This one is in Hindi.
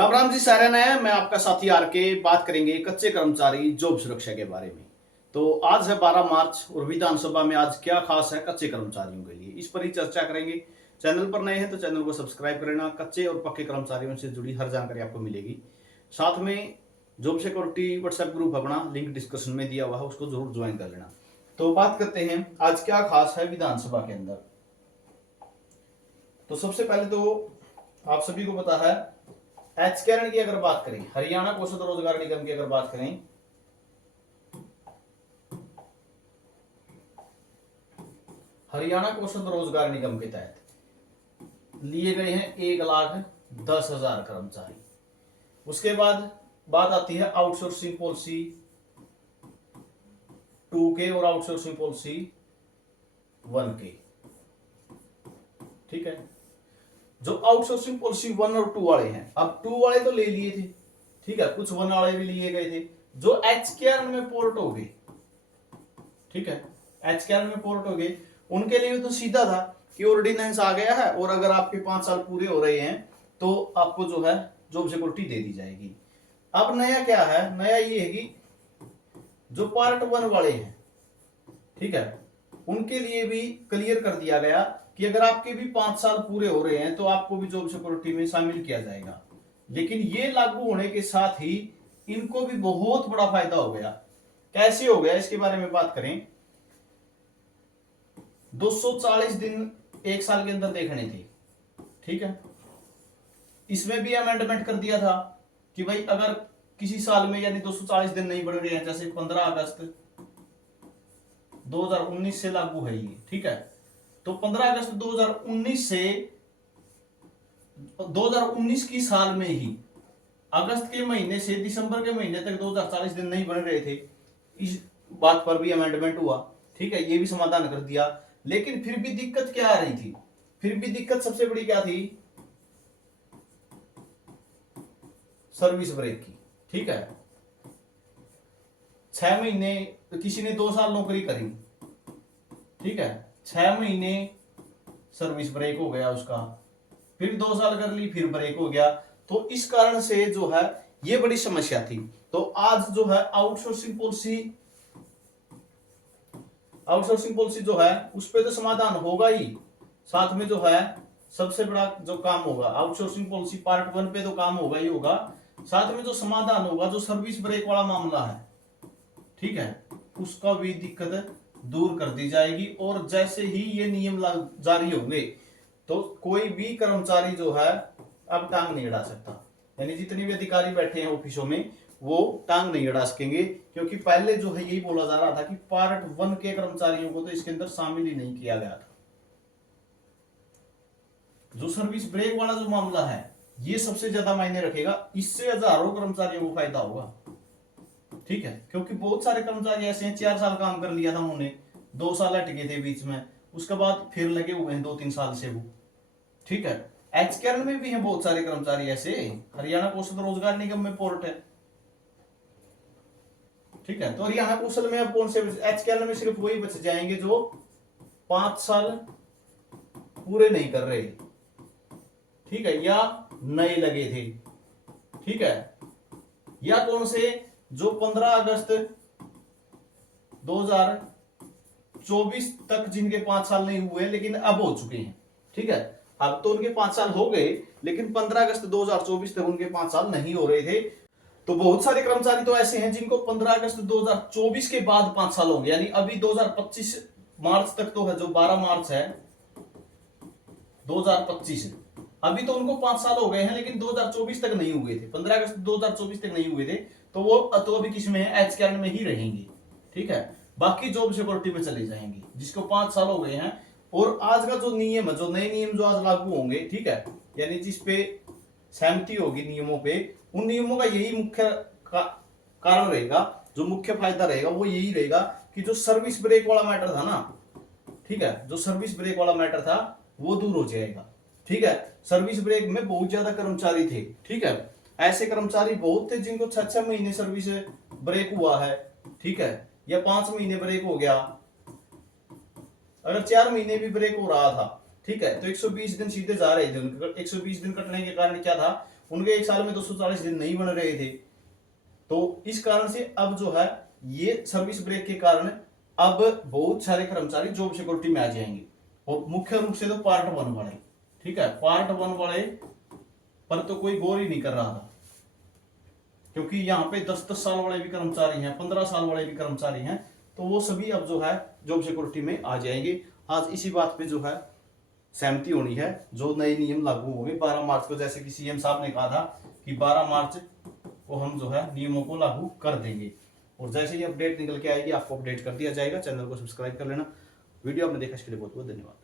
राम राम जी सारे नए। मैं आपका साथी आर के बात करेंगे कच्चे कर्मचारी जॉब सुरक्षा के बारे में। तो आज है 12 मार्च और विधानसभा में आज क्या खास है कच्चे कर्मचारियों के लिए, इस पर ही चर्चा करेंगे। चैनल पर नए हैं तो चैनल को सब्सक्राइब कर लेना। कच्चे और पक्के कर्मचारियों से जुड़ी हर जानकारी आपको मिलेगी। साथ में जॉब सिक्योरिटी व्हाट्सएप ग्रुप अपना लिंक डिस्क्रिप्शन में दिया हुआ है, उसको जरूर ज्वाइन कर लेना। तो बात करते हैं आज क्या खास है विधानसभा के अंदर। तो सबसे पहले तो आप सभी को पता है एचकेआरएन की अगर बात करें, हरियाणा कौशल रोजगार निगम की अगर बात करें, हरियाणा कौशल रोजगार निगम के तहत लिए गए हैं 1,10,000 कर्मचारी। उसके बाद बात आती है आउटसोर्सिंग पॉलिसी 2 के और आउटसोर्सिंग पॉलिसी 1 के। ठीक है, जो आउटसोर्सिंग पॉलिसी 1 और 2 वाले हैं, अब 2 वाले तो ले लिए थे, ठीक है, कुछ 1 वाले भी लिए गए थे। जो एचकेआरएन में पोर्ट हो गए, ठीक है, एचकेआरएन में पोर्ट हो गए, उनके लिए तो सीधा था कि ऑर्डिनेंस आ गया है और अगर आपके 5 साल पूरे हो रहे हैं तो आपको जो है जॉब सिक्योरिटी दे दी जाएगी। अब नया क्या है, नया ये है कि जो पार्ट 1 वाले हैं, ठीक है, उनके लिए भी क्लियर कर दिया गया कि अगर आपके भी 5 साल पूरे हो रहे हैं तो आपको भी जॉब सिक्योरिटी में शामिल किया जाएगा। लेकिन ये लागू होने के साथ ही इनको भी बहुत बड़ा फायदा हो गया। कैसे हो गया इसके बारे में बात करें, 240 दिन एक साल के अंदर देखने थे, ठीक है। इसमें भी अमेंडमेंट कर दिया था कि भाई अगर किसी साल में यानी 240 दिन नहीं बढ़ रहे हैं, जैसे 15 अगस्त 2019 से लागू है ये, ठीक है, तो 15 अगस्त 2019 से 2019 की साल में ही अगस्त के महीने से दिसंबर के महीने तक 2040 दिन नहीं बन रहे थे, इस बात पर भी अमेंडमेंट हुआ, ठीक है, ये भी समाधान कर दिया। लेकिन फिर भी दिक्कत क्या आ रही थी, फिर भी दिक्कत सबसे बड़ी क्या थी, सर्विस ब्रेक की, ठीक है। 6 महीने किसी ने 2 साल नौकरी करी, ठीक है, 6 महीने सर्विस ब्रेक हो गया उसका, फिर 2 साल कर ली फिर ब्रेक हो गया, तो इस कारण से जो है ये बड़ी समस्या थी। तो आज जो है आउटसोर्सिंग पॉलिसी जो है उस पर तो समाधान होगा ही, साथ में जो है सबसे बड़ा जो काम होगा आउटसोर्सिंग पॉलिसी पार्ट 1 पे तो काम होगा ही होगा, साथ में जो समाधान होगा जो सर्विस ब्रेक वाला मामला है, ठीक है, उसका भी दिक्कत दूर कर दी जाएगी। और जैसे ही ये नियम जारी होंगे तो कोई भी कर्मचारी जो है अब टांग नहीं अड़ा सकता, यानी जितने भी अधिकारी बैठे हैं ऑफिसों में वो टांग नहीं अड़ा सकेंगे, क्योंकि पहले जो है यही बोला जा रहा था कि पार्ट 1 के कर्मचारियों को तो इसके अंदर शामिल ही नहीं किया गया था। जो सर्विस ब्रेक वाला जो मामला है ये सबसे ज्यादा मायने रखेगा, इससे हजारों कर्मचारियों को फायदा होगा, ठीक है, क्योंकि बहुत सारे कर्मचारी ऐसे हैं 4 साल काम कर लिया था उन्होंने, 2 साल हट गए थे बीच में, उसके बाद फिर लगे हुए हैं 2-3 साल से वो, ठीक है। एचकेआरएन में भी हैं बहुत सारे कर्मचारी ऐसे, हरियाणा कौशल रोजगार निगम में पोर्ट है, ठीक है। तो हरियाणा कौशल में अब कौन से, एचकेआरएन में सिर्फ वही बच जाएंगे जो 5 साल पूरे नहीं कर रहे, ठीक है, या नए लगे थे, ठीक है, या कौन से जो 15 अगस्त 2024 तक जिनके 5 साल नहीं हुए लेकिन अब हो चुके हैं, ठीक है। अब तो उनके 5 साल हो गए लेकिन 15 अगस्त 2024 तक उनके 5 साल नहीं हो रहे थे। तो बहुत सारे कर्मचारी तो ऐसे हैं जिनको 15 अगस्त 2024 के बाद 5 साल होंगे, यानी अभी 2025 मार्च तक तो है, जो 12 मार्च है 2025, अभी तो उनको 5 साल हो गए हैं लेकिन 2024 तक नहीं हुए थे, 15 अगस्त 2024 तक नहीं हुए थे, तो वो तो अभी किस में है, एचकेआरएन में ही रहेंगे, ठीक है। बाकी जॉब सिक्योरिटी में चले जाएंगे जिसको 5 साल हो गए हैं। और आज का जो नियम है, जो नए नियम जो आज लागू होंगे, ठीक है, यानी जिसपे सहमति होगी नियमों पे, उन नियमों का यही मुख्य कारण रहेगा, जो मुख्य फायदा रहेगा वो यही रहेगा कि जो सर्विस ब्रेक वाला मैटर था ना, ठीक है, जो सर्विस ब्रेक वाला मैटर था वो दूर हो जाएगा, ठीक है। सर्विस ब्रेक में बहुत ज्यादा कर्मचारी थे, ठीक है, ऐसे कर्मचारी बहुत थे जिनको 6-6 महीने सर्विस ब्रेक हुआ है, ठीक है, या 5 महीने ब्रेक हो गया, अगर 4 महीने भी ब्रेक हो रहा था, ठीक है, तो 120 दिन सीधे जा रहे थे उनके। 120 दिन कटने के कारण क्या था, उनके एक साल में 240 दिन नहीं बन रहे थे। तो इस कारण से अब जो है ये सर्विस ब्रेक के कारण अब बहुत सारे कर्मचारी जॉब सिक्योरिटी में आ जाएंगे, और मुख्य रूप से तो पार्ट 1 वाले, ठीक है, पार्ट 1 वाले पर तो कोई गौर ही नहीं कर रहा था, क्योंकि यहाँ पे 10-10 साल वाले भी कर्मचारी हैं, 15 साल वाले भी कर्मचारी हैं, तो वो सभी अब जो है जॉब सिक्योरिटी में आ जाएंगे। आज इसी बात पे जो है सहमति होनी है, जो नए नियम लागू होंगे 12 मार्च को, जैसे कि सीएम साहब ने कहा था कि 12 मार्च को हम जो है नियमों को लागू कर देंगे, और जैसे ही अपडेट निकल के आएगी आपको अपडेट कर दिया जाएगा। चैनल को सब्सक्राइब कर लेना। वीडियो आपने देखा इसके लिए बहुत बहुत धन्यवाद।